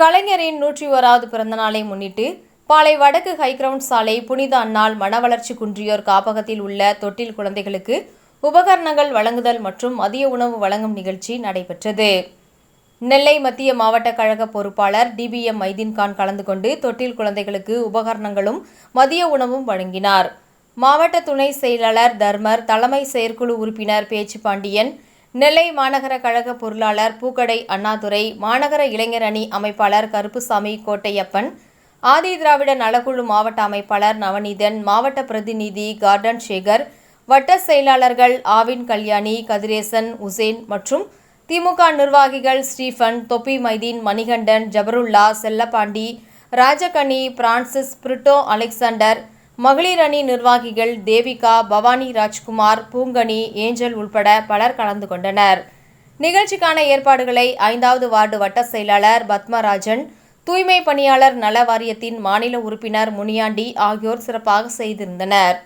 கலைஞரின் 101வது பிறந்தநாளை முன்னிட்டு பாளை வடக்கு ஹைகிரவுண்ட் சாலை புனித அன்னாள் மனவளர்ச்சி குன்றியோர் காப்பகத்தில் உள்ள தொட்டில் குழந்தைகளுக்கு உபகரணங்கள் வழங்குதல் மற்றும் மதிய உணவு வழங்கும் நிகழ்ச்சி நடைபெற்றது. நெல்லை மத்திய மாவட்ட கழக பொறுப்பாளர் DBM மைதீன்கான் கலந்து கொண்டு தொட்டில் குழந்தைகளுக்கு உபகரணங்களும் மதிய உணவும் வழங்கினார். மாவட்ட துணை செயலாளர் தர்மர், தலைமை செயற்குழு உறுப்பினர் பேச்சு பாண்டியன், நெல்லை மாநகர கழக பொருளாளர் பூக்கடை அண்ணாதுரை, மாநகர இளைஞர் அணி அமைப்பாளர் கருப்புசாமி கோட்டையப்பன், ஆதி திராவிட நலக்குழு மாவட்ட அமைப்பாளர் நவநீதன், மாவட்ட பிரதிநிதி கார்டன் சேகர், வட்ட செயலாளர்கள் ஆவின் கல்யாணி, கதிரேசன், உசேன் மற்றும் திமுக நிர்வாகிகள் ஸ்டீபன், தொப்பி மைதீன், மணிகண்டன், ஜபருல்லா, செல்லப்பாண்டி, ராஜகனி, பிரான்சிஸ், பிரிட்டோ அலெக்சாண்டர், மகளிர் அணி நிர்வாகிகள் தேவிகா, பவானி ராஜ்குமார், பூங்கனி, ஏஞ்சல் உள்பட பலர் கலந்து கொண்டனர். நிகழ்ச்சிக்கான ஏற்பாடுகளை 5வது வார்டு வட்ட செயலாளர் பத்மராஜன், தூய்மை பணியாளர் நல வாரியத்தின் மாநில உறுப்பினர் முனியாண்டி ஆகியோர் சிறப்பாக செய்திருந்தனர்.